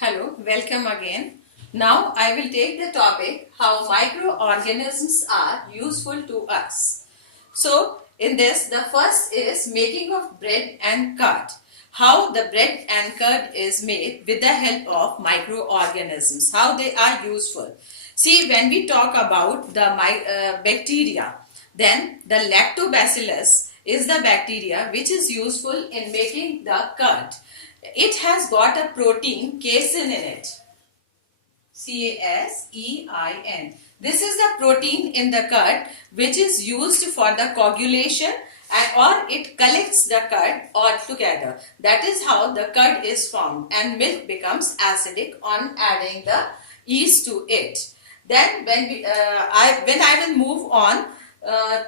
Hello, welcome again. Now I will take the topic how microorganisms are useful to us. So in this, the first is making of bread and curd. How the bread and curd is made with the help of microorganisms. How they are useful. See, when we talk about the bacteria, then the lactobacillus is the bacteria which is useful in making the curd. It has got a protein casein in it. Casein. This is the protein in the curd which is used for the coagulation or it collects the curd all together. That is how the curd is formed and milk becomes acidic on adding the yeast to it. Then when I will move on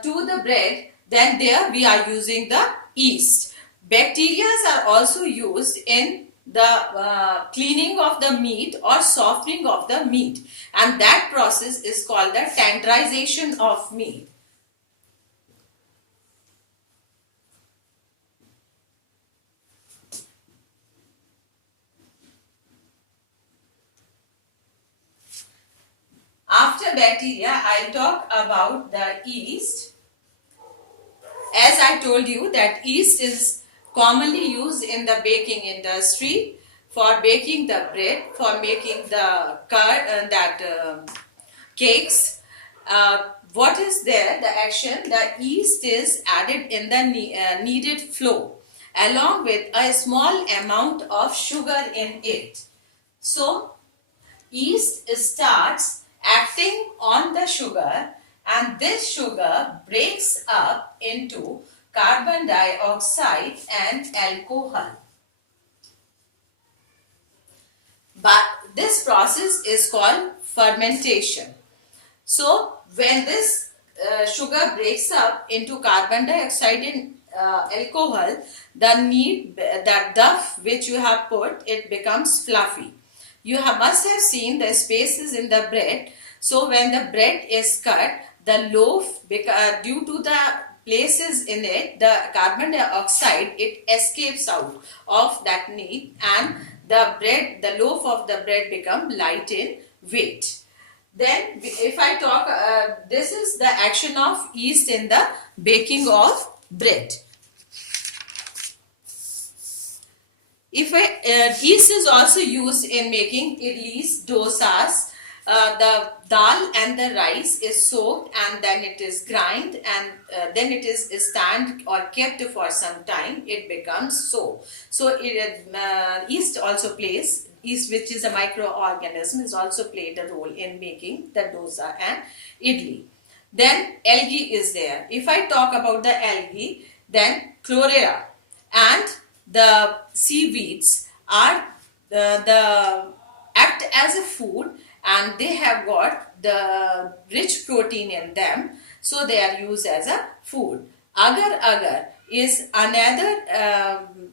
to the bread, then there we are using the yeast. Bacteria are also used in the cleaning of the meat or softening of the meat, and that process is called the tenderization of meat. After bacteria, I'll talk about the yeast. As I told you that yeast is commonly used in the baking industry for baking the bread, for making the cakes. What is there? The action, the yeast is added in the kneaded flour along with a small amount of sugar in it. So yeast starts acting on the sugar and this sugar breaks up into carbon dioxide and alcohol. But this process is called fermentation. So when this sugar breaks up into carbon dioxide and alcohol, that dough which you have put, it becomes fluffy. Must have seen the spaces in the bread. So when the bread is cut, the loaf, due to the places in it, the carbon dioxide, it escapes out of that knead and the loaf of the bread become light in weight. Then if I talk, this is the action of yeast in the baking of bread. Yeast is also used in making idlis, dosas. The dal and the rice is soaked and then it is grind and then it is stand or kept for some time. It becomes so. So yeast also plays. Yeast, which is a microorganism, is also played a role in making the dosa and idli. Then algae is there. If I talk about the algae, then chlorella and the seaweeds are the act as a food and they have got the rich protein in them, so they are used as a food. Agar is another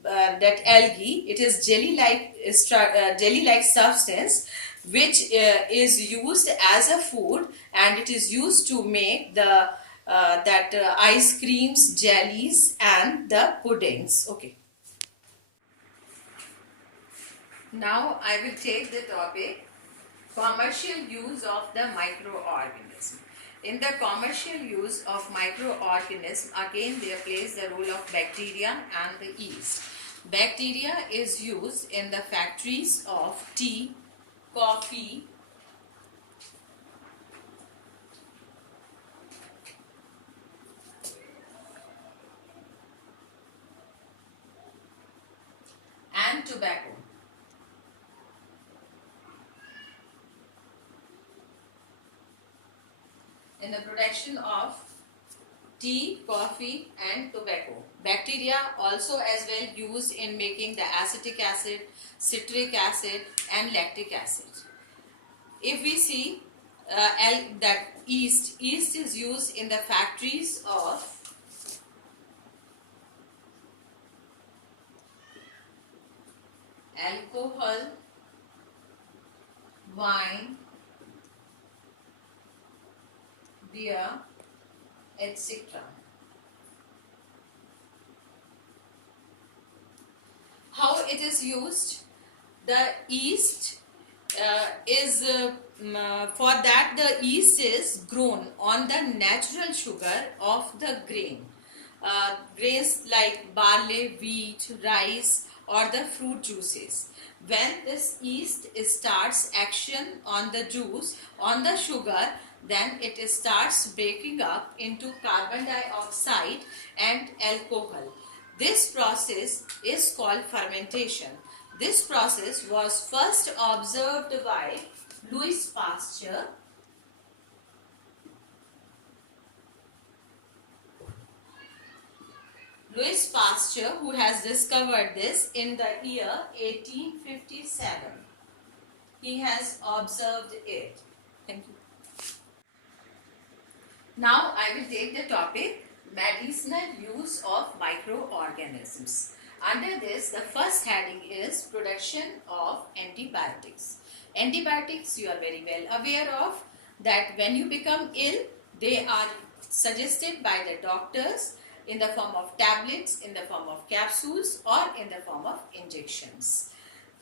that algae. It is jelly-like substance which is used as a food and it is used to make the ice creams, jellies and the puddings. Okay. Now I will take the topic commercial use of the microorganism. In the commercial use of microorganism, again there plays the role of bacteria and the yeast. Bacteria is used in the factories of tea, coffee, and tobacco. In the production of tea, coffee and tobacco. Bacteria also as well used in making the acetic acid, citric acid and lactic acid. If we see that yeast is used in the factories of alcohol, wine, beer, etc. How it is used? the yeast for that the yeast is grown on the natural sugar of the grain. Grains like barley, wheat, rice, or the fruit juices. When this yeast starts action on the juice, on the sugar, then it starts breaking up into carbon dioxide and alcohol. This process is called fermentation. This process was first observed by Louis Pasteur. Louis Pasteur, who has discovered this in the year 1857. He has observed it. Thank you. Now I will take the topic medicinal use of microorganisms. Under this, the first heading is production of antibiotics. Antibiotics, you are very well aware of that when you become ill, they are suggested by the doctors in the form of tablets, in the form of capsules, or in the form of injections.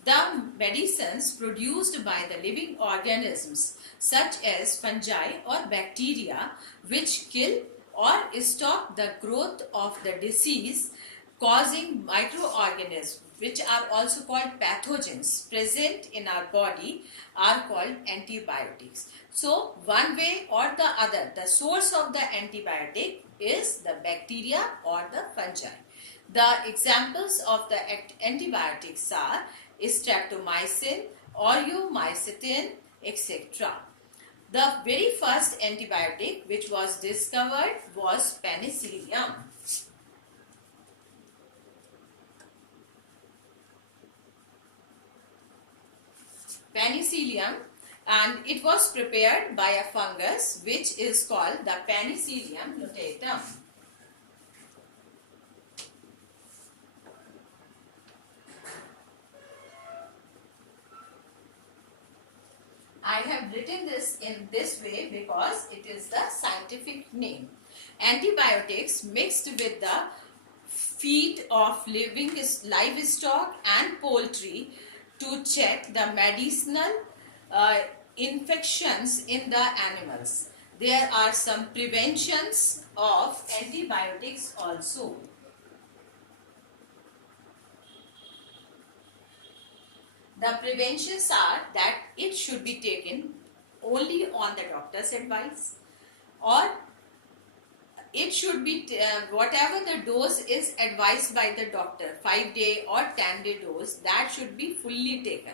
The medicines produced by the living organisms such as fungi or bacteria which kill or stop the growth of the disease causing microorganisms, which are also called pathogens present in our body, are called antibiotics. So one way or the other, the source of the antibiotic is the bacteria or the fungi. The examples of the antibiotics are streptomycin, oreomycetin, etc. The very first antibiotic which was discovered was penicillium. Penicillium, and it was prepared by a fungus which is called the Penicillium notatum. I have written this in this way because it is the scientific name. Antibiotics mixed with the feed of living livestock and poultry to check the medicinal infections in the animals. There are some preventions of antibiotics also. The preventions are that it should be taken only on the doctor's advice, or it should be whatever the dose is advised by the doctor, 5-day or 10-day dose, that should be fully taken.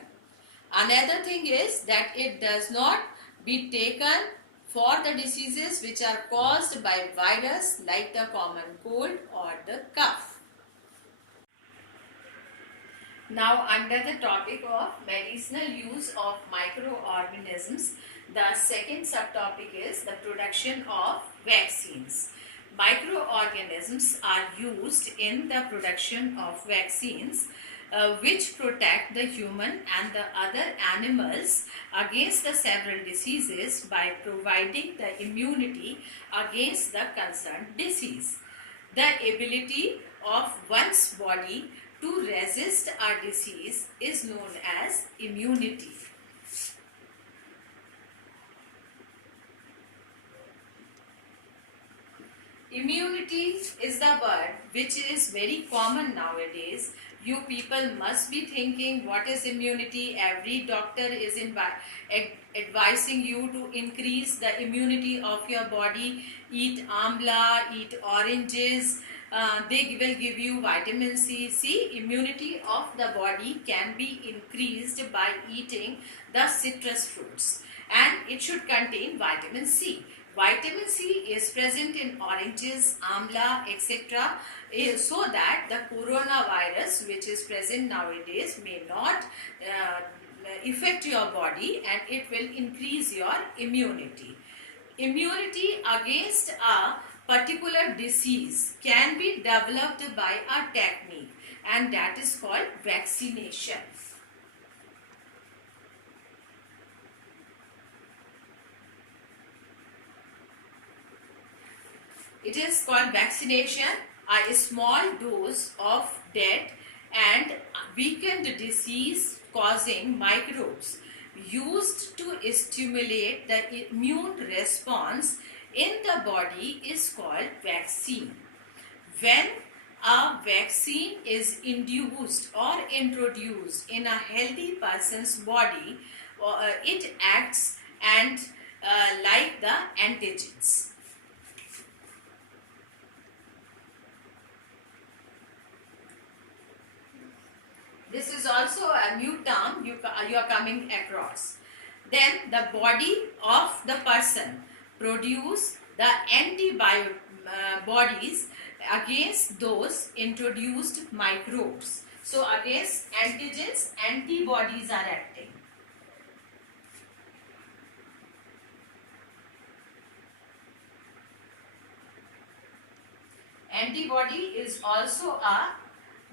Another thing is that it does not be taken for the diseases which are caused by virus like the common cold or the cough. Now under the topic of medicinal use of microorganisms, the second subtopic is the production of vaccines. Microorganisms are used in the production of vaccines which protect the human and the other animals against the several diseases by providing the immunity against the concerned disease. The ability of one's body to resist a disease is known as immunity. Immunity is the word which is very common nowadays. You people must be thinking, what is immunity? Every doctor is advising you to increase the immunity of your body. Eat amla, eat oranges. They will give you vitamin C. See, immunity of the body can be increased by eating the citrus fruits, and it should contain vitamin C. Vitamin C is present in oranges, amla, etc. So that the coronavirus which is present nowadays may not affect your body, and it will increase your immunity. Immunity against a particular disease can be developed by a technique, and that is called vaccination. It is called vaccination. A small dose of that and weakened disease causing microbes used to stimulate the immune response in the body is called vaccine. When a vaccine is induced or introduced in a healthy person's body, it acts and like the antigens. This is also a new term you are coming across. Then the body of the person produce the antibodies against those introduced microbes. So against antigens, antibodies are acting. Antibody is also a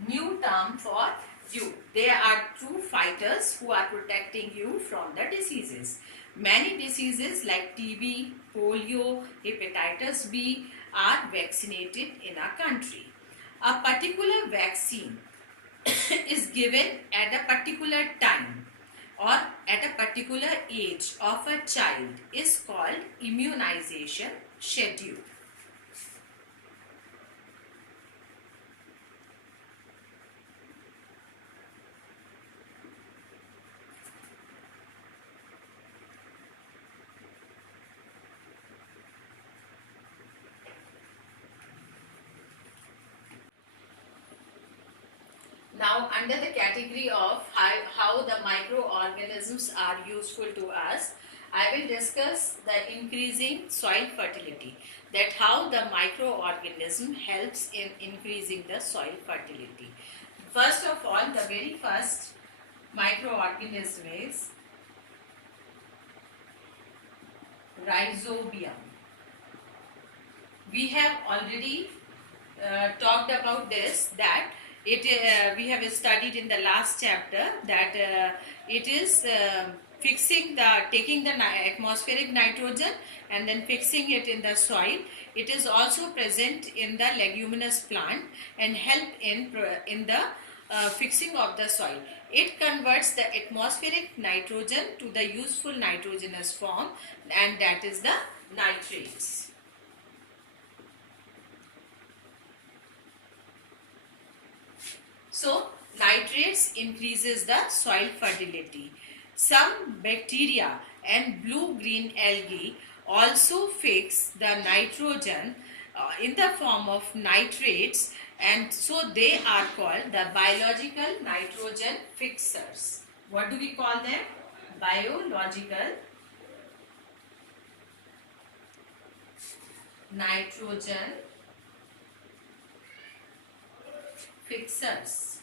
new term for you. They are true fighters who are protecting you from the diseases. Many diseases like TB, polio, hepatitis B are vaccinated in our country. A particular vaccine is given at a particular time or at a particular age of a child is called immunization schedule. Now, under the category of how the microorganisms are useful to us, I will discuss the increasing soil fertility, that how the microorganism helps in increasing the soil fertility. First of all, the very first microorganism is rhizobium. We have already talked about this, that we have studied in the last chapter that it is taking the atmospheric nitrogen and then fixing it in the soil. It is also present in the leguminous plant and help in the fixing of the soil. It converts the atmospheric nitrogen to the useful nitrogenous form, and that is the nitrates. So, nitrates increases the soil fertility. Some bacteria and blue-green algae also fix the nitrogen in the form of nitrates, and so they are called the biological nitrogen fixers. What do we call them? Biological nitrogen fixers,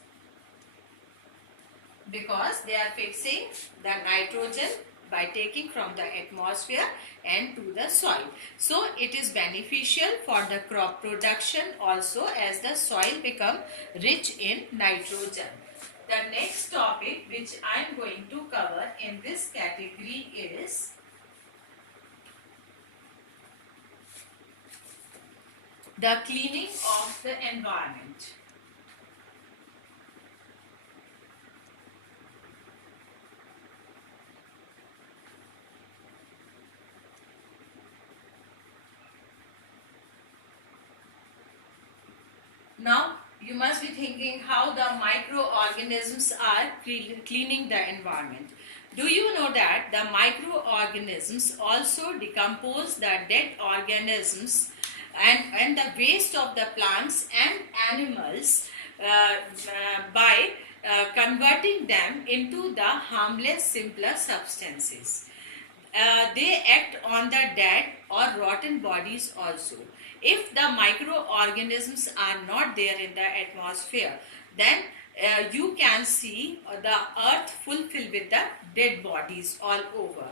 because they are fixing the nitrogen by taking from the atmosphere and to the soil. So it is beneficial for the crop production also, as the soil become rich in nitrogen. The next topic which I am going to cover in this category is the cleaning of the environment. Now, you must be thinking how the microorganisms are cleaning the environment. Do you know that the microorganisms also decompose the dead organisms and the waste of the plants and animals by converting them into the harmless, simpler substances? They act on the dead or rotten bodies also. If the microorganisms are not there in the atmosphere, then you can see the earth fulfilled with the dead bodies all over.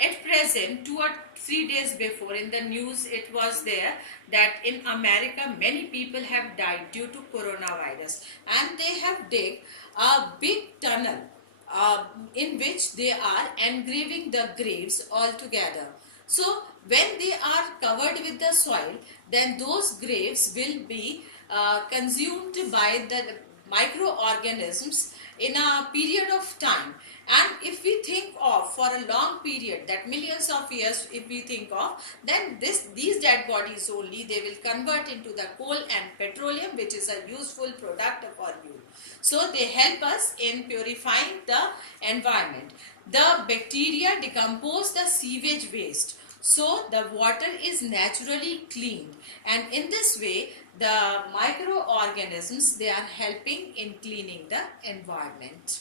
At present, 2 or 3 days before, in the news it was there that in America many people have died due to coronavirus, and they have dug a big tunnel in which they are engraving the graves all together. So when they are covered with the soil, then those graves will be consumed by the microorganisms in a period of time. And if we think of for a long period, that millions of years if we think of, then these dead bodies only, they will convert into the coal and petroleum, which is a useful product for you. So they help us in purifying the environment. The bacteria decompose the sewage waste, so the water is naturally cleaned, and in this way the microorganisms, they are helping in cleaning the environment.